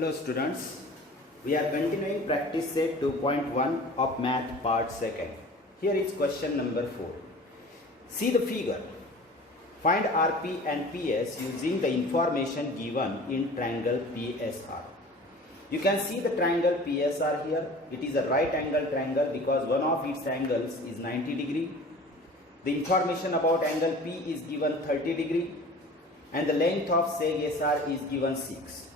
Hello students, we are continuing practice set 2.1 of math part 2nd. Here is question number 4. See the figure. Find RP and PS using the information given in triangle PSR. You can see the triangle PSR here. It is a right angle triangle because one of its angles is 90 degree. The information about angle P is given 30 degree and the length of seg SR is given 6.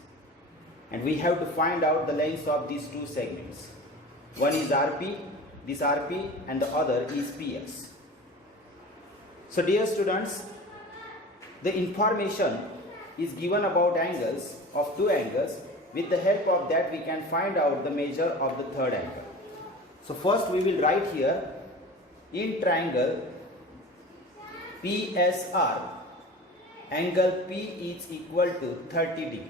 And we have to find out the lengths of these two segments. One is RP, this RP, and the other is PS. So dear students, the information is given about angles of two angles. With the help of that we can find out the measure of the third angle. So first we will write here in triangle PSR, angle P is equal to 30 degree.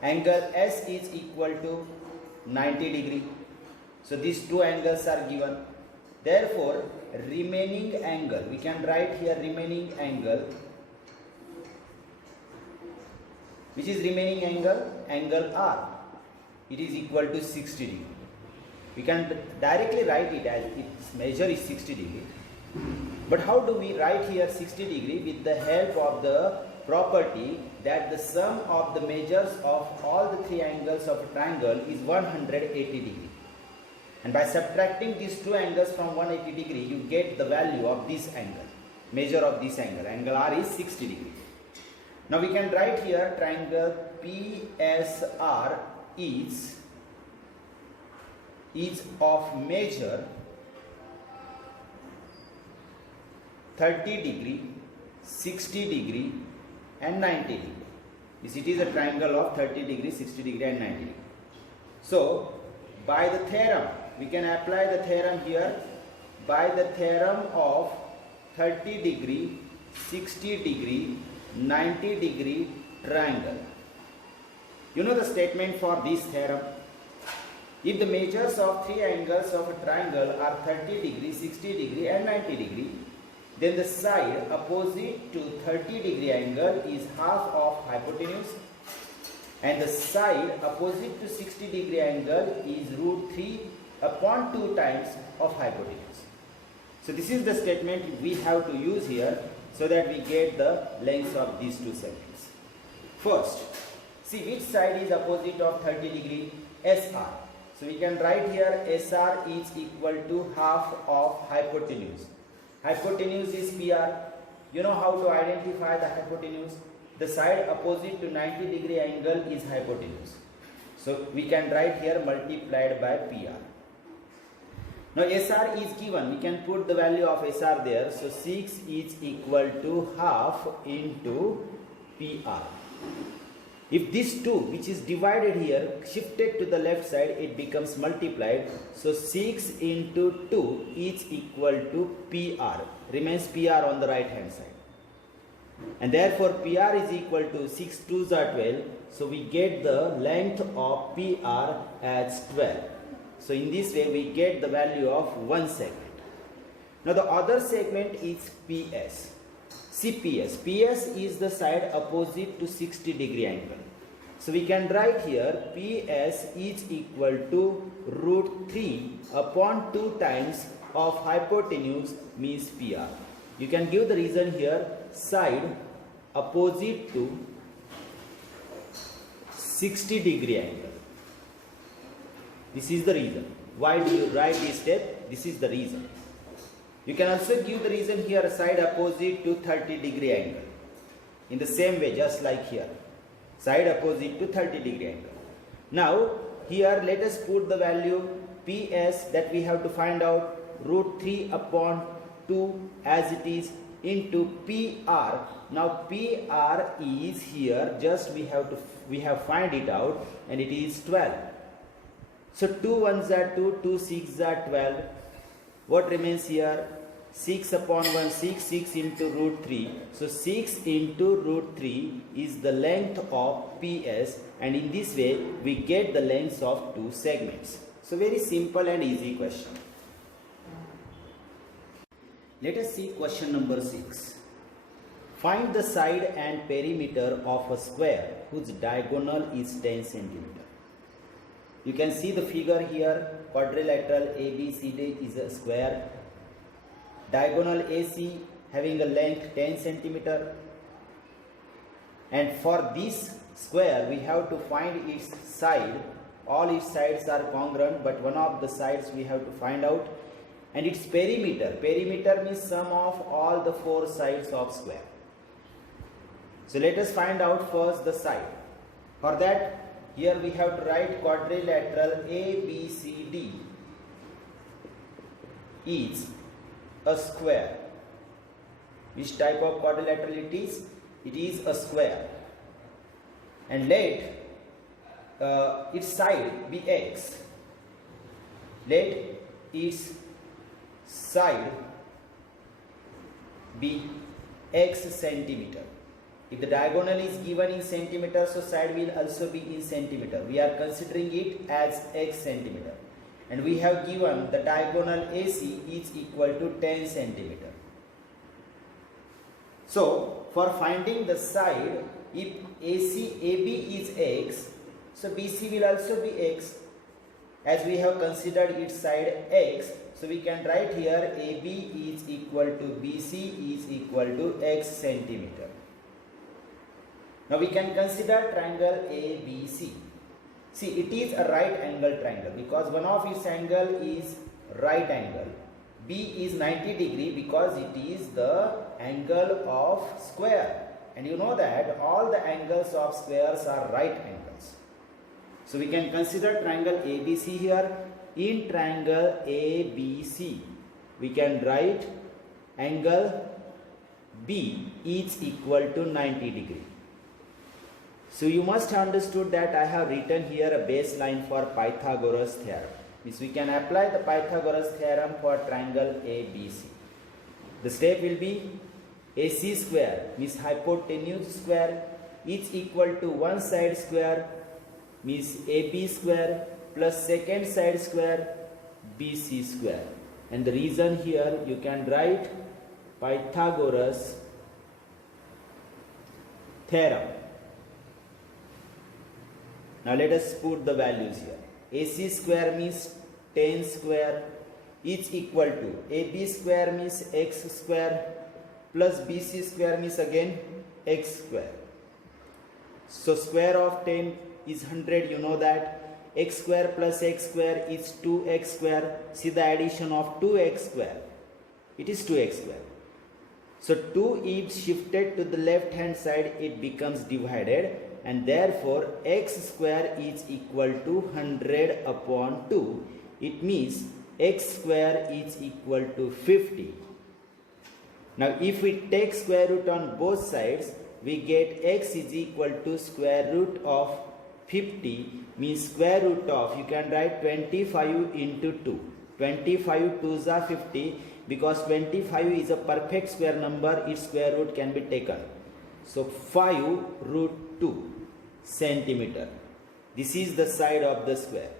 Angle S is equal to 90 degree. So these two angles are given. Therefore, remaining angle, we can write here remaining angle, which is remaining angle, angle R. It is equal to 60 degree. We can directly write it as its measure is 60 degree. But how do we write here 60 degree? With the help of the property that the sum of the measures of all the three angles of a triangle is 180 degree. And by subtracting these two angles from 180 degree, you get the value of this angle, measure of this angle. Angle R is 60 degree. Now we can write here triangle PSR is of measure 30 degree, 60 degree and 90 degree. It is a triangle of 30 degree, 60 degree and 90 degree. So by the theorem, we can apply the theorem here. By the theorem of 30 degree, 60 degree, 90 degree triangle. You know the statement for this theorem. If the measures of three angles of a triangle are 30 degree, 60 degree and 90 degree, then the side opposite to 30 degree angle is half of hypotenuse and the side opposite to 60 degree angle is root 3 upon 2 times of hypotenuse. So this is the statement we have to use here so that we get the lengths of these two segments. First, see which side is opposite of 30 degree? SR. So we can write here SR is equal to half of hypotenuse. Hypotenuse is PR. You know how to identify the hypotenuse? The side opposite to 90 degree angle is hypotenuse. So we can write here multiplied by PR. Now SR is given. We can put the value of SR there. So 6 is equal to half into PR. If this 2 which is divided here shifted to the left side, it becomes multiplied. So 6 into 2 is equal to PR. Remains PR on the right hand side. And therefore PR is equal to 6 2s are 12. So we get the length of PR as 12. So in this way we get the value of one segment. Now the other segment is PS. See PS. PS is the side opposite to 60 degree angle. So we can write here PS is equal to root 3 upon 2 times of hypotenuse means PR. You can give the reason here, side opposite to 60 degree angle. This is the reason. Why do you write this step? This is the reason. You can also give the reason here, side opposite to 30 degree angle. In the same way, just like here. Side opposite to 30 degree angle. Now, here let us put the value PS that we have to find out root 3 upon 2 as it is into PR. Now, PR is here, just we have find it out and it is 12. So, 2 1s are 2, 2 6s are 12. What remains here? 6 upon 1, 6, 6 into root 3. So 6 into root 3 is the length of PS, and in this way we get the lengths of two segments. So very simple and easy question. Let us see question number 6. Find the side and perimeter of a square whose diagonal is 10 centimeter. You can see the figure here. Quadrilateral ABCD is a square. Diagonal AC having a length 10 centimeter. And for this square we have to find its side. All its sides are congruent, but one of the sides we have to find out. And its perimeter. Perimeter means sum of all the four sides of square. So let us find out first the side. For that, here we have to write quadrilateral ABCD is a square. Which type of quadrilateral it is? It is a square. And let its side be x. Let its side be x centimeter. If the diagonal is given in centimeter, so side will also be in centimeter. We are considering it as x centimeter. And we have given the diagonal AC is equal to 10 centimeter. So, for finding the side, if AB is x, so BC will also be x. As we have considered its side x, so we can write here AB is equal to BC is equal to x centimeter. Now we can consider triangle ABC. See, it is a right angle triangle because one of its angle is right angle. B is 90 degree because it is the angle of square. And you know that all the angles of squares are right angles. So we can consider triangle ABC here. In triangle ABC, we can write angle B is equal to 90 degree. So you must have understood that I have written here a baseline for Pythagoras theorem. Means we can apply the Pythagoras theorem for triangle ABC. The step will be AC square means hypotenuse square is equal to one side square means AB square plus second side square BC square. And the reason here you can write Pythagoras theorem. Now let us put the values here. AC square means 10 square is equal to AB square means x square plus BC square means again x square. So square of 10 is 100, you know that. X square plus x square is 2x square. See the addition of 2x square. It is 2x square. So 2 is shifted to the left hand side, it becomes divided. And therefore x square is equal to 100 upon 2. It means x square is equal to 50. Now if we take square root on both sides, we get x is equal to square root of 50 means square root of, you can write 25 into 2. 25 2s are 50 because 25 is a perfect square number, its square root can be taken. So 5 root 2 centimeter. This is the side of the square.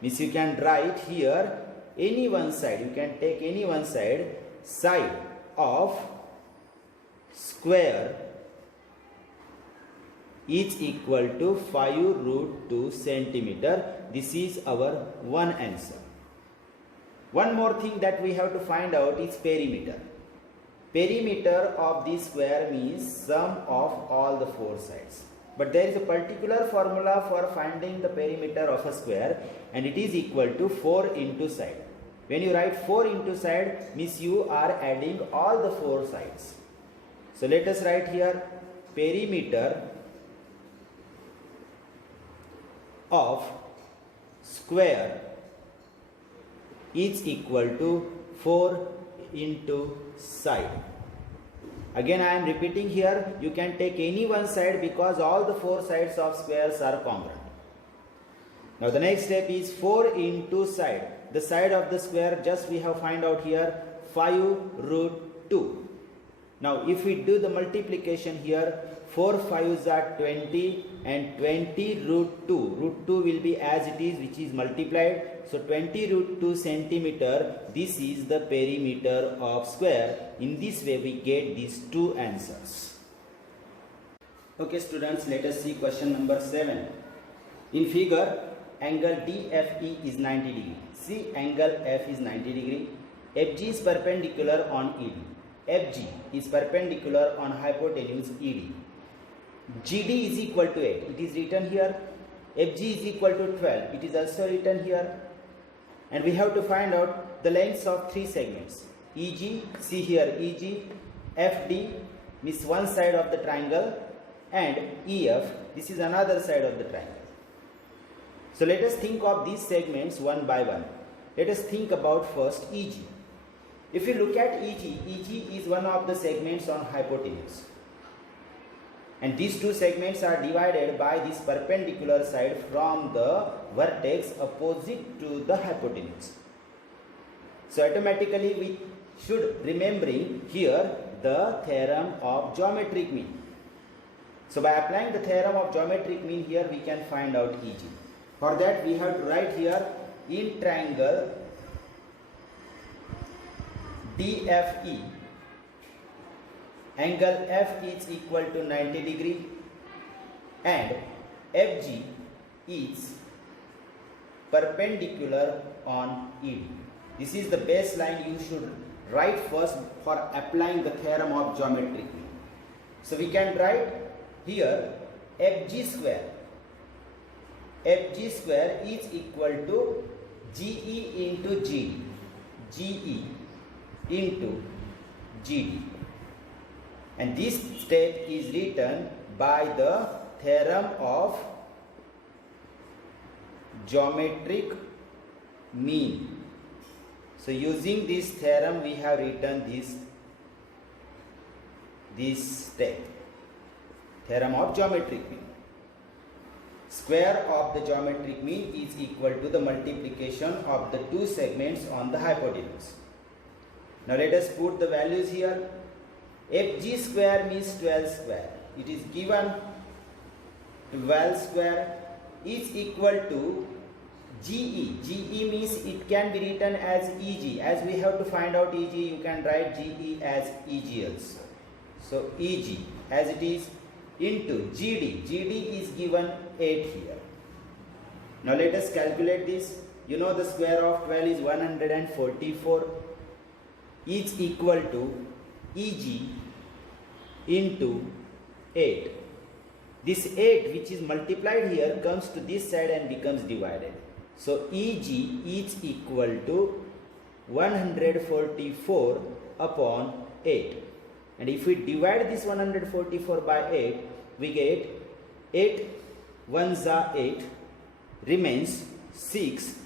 Means you can write here any one side. You can take any one side. Side of square is equal to 5 root 2 centimeter. This is our one answer. One more thing that we have to find out is perimeter. Perimeter of this square means sum of all the four sides. But there is a particular formula for finding the perimeter of a square, and it is equal to 4 into side. When you write 4 into side means you are adding all the four sides. So let us write here perimeter of square is equal to 4 into side. Again I am repeating here, you can take any one side because all the four sides of squares are congruent. Now the next step is 4 into side. The side of the square just we have find out here 5 root 2. Now if we do the multiplication here, 4 5s are 20 and 20 root 2. Root 2 will be as it is, which is multiplied. So 20 root 2 centimeter, this is the perimeter of square. In this way we get these two answers. Okay students, let us see question number 7. In figure, angle DFE is 90 degree. See, angle F is 90 degree. FG is perpendicular on ED. FG is perpendicular on hypotenuse ED. GD is equal to 8. It is written here. FG is equal to 12. It is also written here. And we have to find out the lengths of three segments. EG, see here EG, FD means one side of the triangle, and EF, this is another side of the triangle. So let us think of these segments one by one. Let us think about first EG. If you look at EG, EG is one of the segments on hypotenuse. And these two segments are divided by this perpendicular side from the vertex opposite to the hypotenuse. So automatically we should remembering here the theorem of geometric mean. So by applying the theorem of geometric mean here, we can find out EG. For that we have to write here, in triangle DFE, angle F is equal to 90 degree and FG is perpendicular on ED. This is the baseline you should write first for applying the theorem of geometric mean. So we can write here FG square. FG square is equal to GE into GD. GE into GD. And this step is written by the theorem of geometric mean. So using this theorem we have written this step. Theorem of geometric mean. Square of the geometric mean is equal to the multiplication of the two segments on the hypotenuse. Now let us put the values here. FG square means 12 square. It is given 12 square is equal to GE. GE means it can be written as EG. As we have to find out EG, you can write GE as EG also. So EG as it is into GD. GD is given 8 here. Now let us calculate this. You know the square of 12 is 144. Is equal to EG into 8. This 8 which is multiplied here comes to this side and becomes divided. So EG is equal to 144 upon 8. And if we divide this 144 by 8, we get 8 1s are 8, remains 6,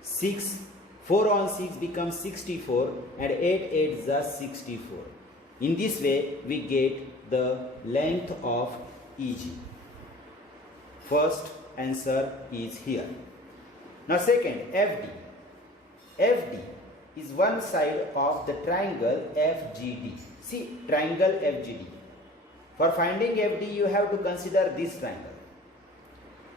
6, 4 on 6 becomes 64, and 8 8s are 64. In this way, we get the length of EG. First answer is here. Now second, FD. FD is one side of the triangle FGD. See, triangle FGD. For finding FD, you have to consider this triangle.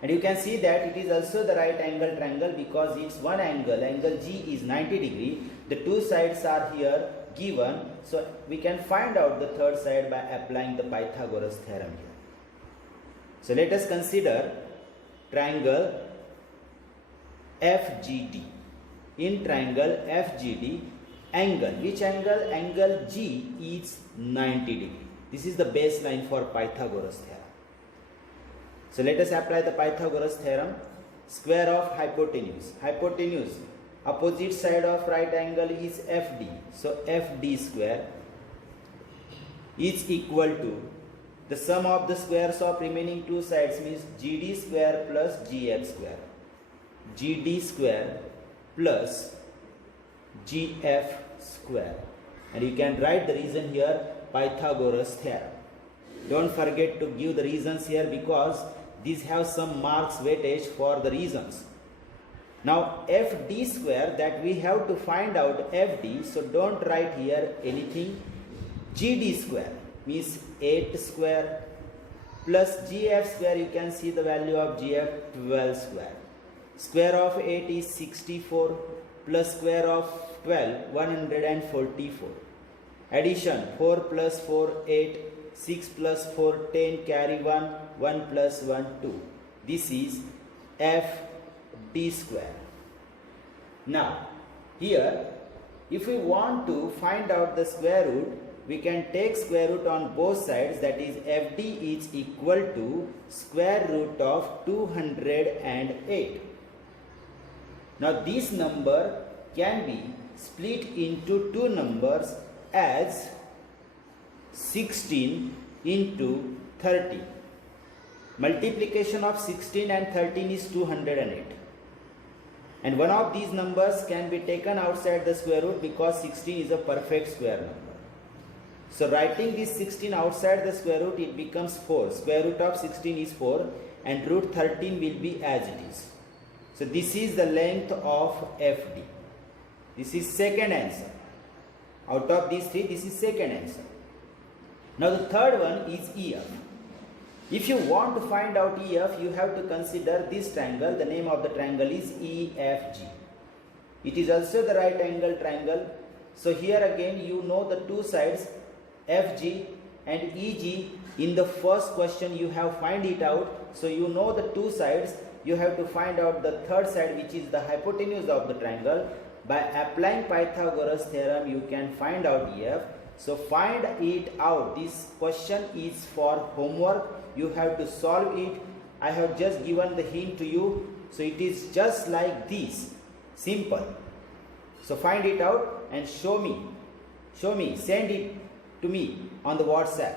And you can see that it is also the right angle triangle because it's one angle. Angle G is 90 degree. The two sides are here given. So we can find out the third side by applying the Pythagoras theorem here. So let us consider triangle FGD. In triangle FGD, angle, which angle? Angle G is 90 degree. This is the baseline for Pythagoras theorem. So let us apply the Pythagoras theorem. Square of hypotenuse. Hypotenuse, opposite side of right angle is FD. So FD square is equal to the sum of the squares of remaining two sides means GD square plus GF square. GD square plus GF square. And you can write the reason here, Pythagoras theorem. Don't forget to give the reasons here because these have some marks weightage for the reasons. Now FD square, that we have to find out FD, so don't write here anything. GD square means 8 square plus GF square, you can see the value of GF 12 square. Square of 8 is 64 plus square of 12 144. Addition 4 plus 4 8, 6 plus 4 10, carry 1, 1 plus 1 2. This is FD square. Now here if we want to find out the square root, we can take square root on both sides, that is FD is equal to square root of 208. Now this number can be split into two numbers as 16 into 30. Multiplication of 16 and 13 is 208. And one of these numbers can be taken outside the square root because 16 is a perfect square number. So writing this 16 outside the square root, it becomes 4. Square root of 16 is 4 and root 13 will be as it is. So this is the length of FD. This is second answer. Out of these three, this is second answer. Now the third one is EF. If you want to find out EF, you have to consider this triangle. The name of the triangle is EFG. It is also the right angle triangle. So here again you know the two sides FG and EG. In the first question you have find it out. So you know the two sides. You have to find out the third side, which is the hypotenuse of the triangle. By applying Pythagoras theorem you can find out EF. So find it out. This question is for homework. You have to solve it. I have just given the hint to you. So it is just like this. Simple. So find it out and show me. Send it to me on the WhatsApp.